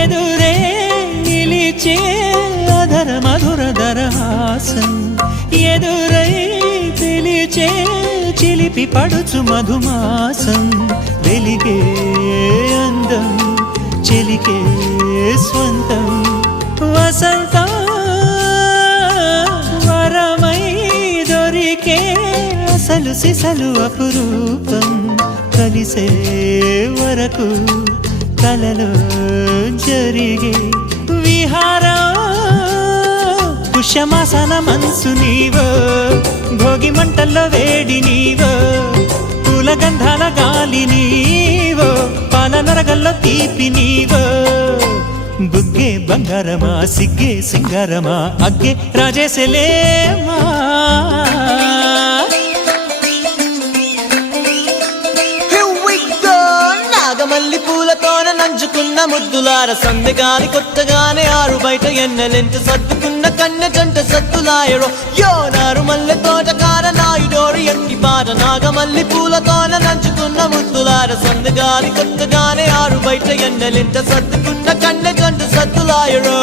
ఎదురే నిలిచే అధర మధుర దరహాసం ఎదురై పిలిచే చిలిపి పడుచు మధుమాసం వెలిగే అందం చెలికే స్వంతం వసంతం వరమై దొరికే అసలు సిసలు అపురూపం కలిసే వరకు కలలో జరిగే విహారం పుష్యమాసన మనసు నీవో భోగి మంటల్లో వేడి నీవో పూల గంధాల గాలి నీవో పాల నరగల్లో తీపి నీవో బుగ్గే బంగారమా సిగ్గే సింగారమా అగ్గే రాజేసలేమా మల్లి పూలతోన నంచుకున్న ముద్దులార సందెగాని కొత్తగానే ఆరు బయట ఎన్నెలెంట సర్దుకున్న కన్నె జంట సత్తులాయరో యోనారు మల్లె తోటకార నాయుడోరు ఎట్టి పాట నాగమల్లి పూలతోన నంచుకున్న ముద్దులార సందెగాని కొత్తగానే ఆరు బయట ఎన్నెలెంట సర్దుకున్న కన్నె జంట సత్తులాయరో